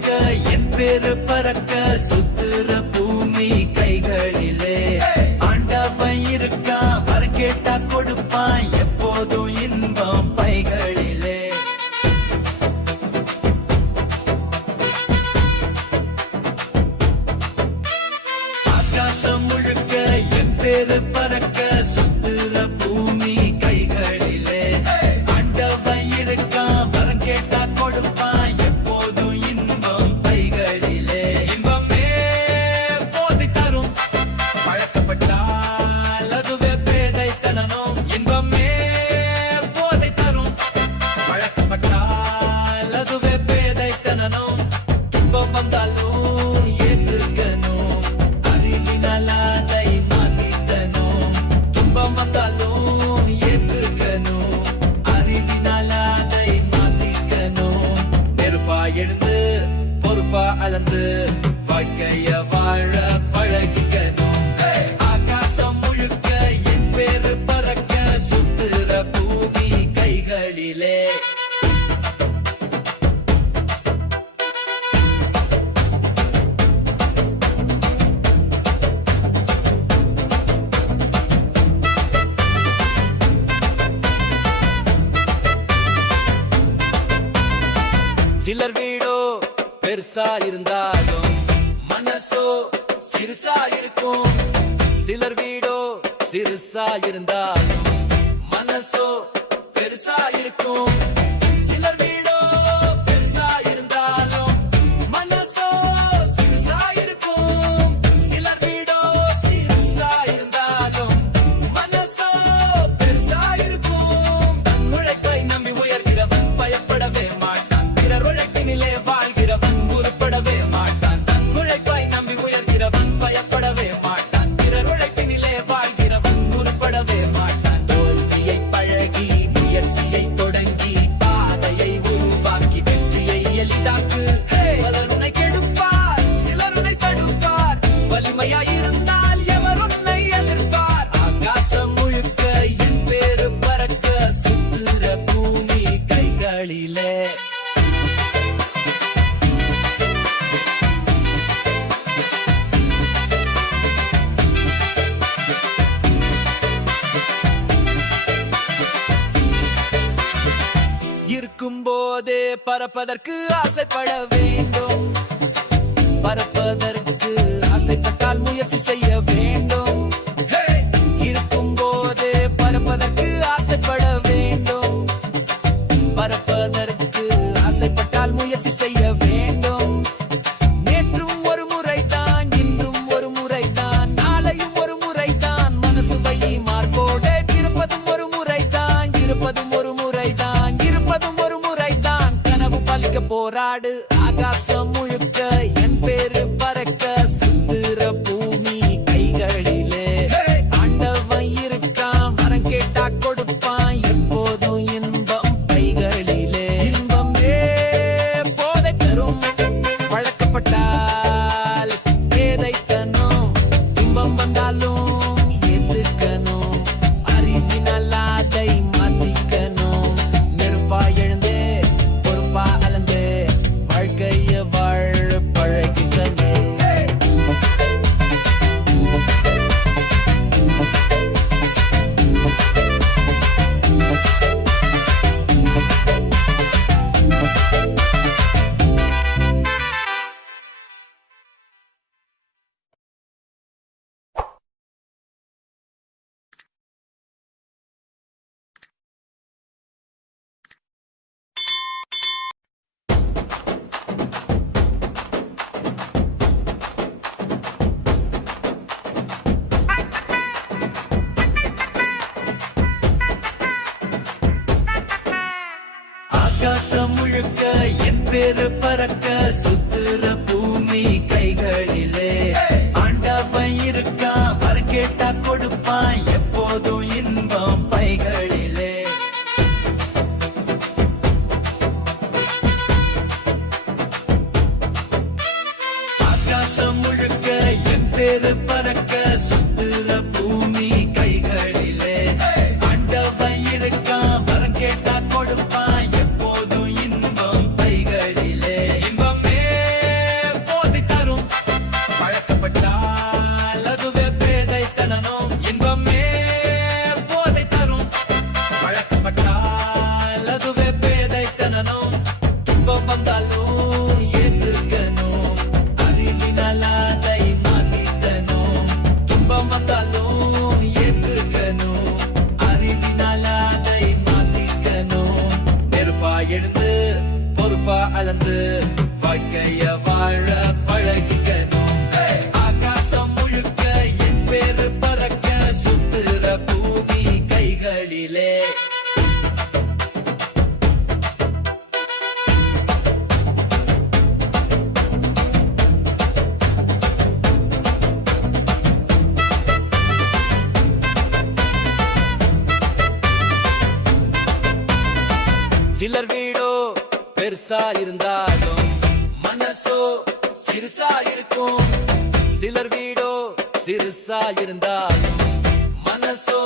முழுக்க என் பேரு பறக்க சுத்துற பூமி கைகளிலே ஆண்டவன் இருக்கான் வரம் கேட்டா கொடுப்பான் எப்போதும் இன்பம் பைகளிலே ஆகாசம் முழுக்க என் பேரு பறக்க சுத்துற பூமி கைகளிலே ஆண்டவன் இருக்கான் வரம் கேட்டா கொடுப்பான் எப்போதும் இன்பம் பைகளிலே இன்பமே போதை தரும் பழக்கப்பட்டால் அதுவே பேதைத்தனம் இன்பமே போதை தரும் பழக்கப்பட்டால் அதுவே பேதைத்தனம் துன்பம் வந்தாலும் ஏத்துக்கணும் அறிவினால் அதை மாத்திக்கணும் துன்பம் வந்தாலும் ஏத்துக்கணும் அறிவினால் அதை மாத்திக்கணும் நெருப்பா எழுந்து பொறுப்பா அளந்து வாழ்க்கைய வாழ பழகிக்கணும் ஆகாசம் முழுக்க என் பேரு பறக்க சுத்துற பூமி கைகளிலே சிலர் வீடோ பெருசா இருந்தாலும் மனசோ சிறுசா இருக்கும் சிலர் வீடோ சிறுசா இருந்தாலும் மனசோ பெருசா இருக்கும் சிலர் வீடோ பெருசா இருந்தாலும் மனசோ சிறுசா இருக்கும் சிலர் வீடோ சிறுசா இருந்தாலும் மனசோ பெருசா இருக்கும் தன் உழைப்பை நம்பி உயர்கிறவன் பயப்படவே மாட்டான் பிறர் உழைப்பினிலே வாழ்கிறவன் உருப்படவே மாட்டான் தன் உழைப்பை நம்பி உயர்கிறவன் பயப்படவே மாட்டான் பிறர் உழைப்பினிலே வாழ்கிறவன் உருப்படவே மாட்டான் தோல்வியை பழகி முயற்சியை தொடங்கி பாதையை உருவாக்கி வெற்றியை எளிதாக்கு பலர் உன்னை கெடுப்பார் சிலர் உன்னை தடுப்பார் வலிமையாயிருந்தால் எவர் உன்னை எதிர்ப்பார் ஆகாசம் முழுக்க என் பேரு பறக்க சுத்துற பூமி கைகளிலே இருக்கும் போதே பறப்பதற்கு ஆசைப்பட வேண்டும் பறப்பதற்கு ஆசைப்பட்டால் முயற்சி செய்ய வேண்டும் இருக்கும் போதே பறப்பதற்கு ஆசைப்பட வேண்டும் பறப்பதற்கு ஆசைப்பட்டால் முயற்சி செய்ய வேண்டும் நேற்றும் ஒரு முறைதான் இன்றும் ஒரு முறைதான் நாளையும் ஒரு முறைதான் மனசு வை மார்போடே இருப்பதும் ஒரு முறைதான் இருப்பதும் ஒரு முறைதான் இருப்பதும் ஒரு முறைதான் கனவு பலிக்க போராடு ஆகாசம் முழுக்க என் பேரு பறக்க சுத்துற பூமி கைகளிலே ஆண்டவன் இருக்கான் வரம் கேட்டா கொடுப்பான் எப்போதும் இன்பம் பைகளிலே இன்பமே போதை தரும் பழக்கப்பட்டால் பேதைத்தனம் துன்பம் வந்தாலும் ஏத்துக்கணும் அறிவினால் அதை மாத்திக்கணும் நெருப்பா எழுந்து பொறுப்பா அளந்து வாழ்க்கைய வாழ பழகிக்கணும் ஆகாசம் முழுக்க என் பேரு பறக்க சுத்துற பூமி கைகளிலே ஆண்டவன் இருக்கான் வரம் கேட்டா கொடுப்பான் எப்போதும் இன்பம் பைகளிலே ஆகாசம் முழுக்க என் பேரு பறக்க சுத்துற பூமி கைகளிலே ஆண்டவன் இருக்கான் வரம் கேட்டா கொடுப்பான் எப்போதும் இன்பம் பைகளிலே இன்பமே சிலர் வீடோ பெருசா இருந்தாலும் மனசோ சிறுசா இருக்கும். சிலர் வீடோ சிறுசா இருந்தாலும் மனசோ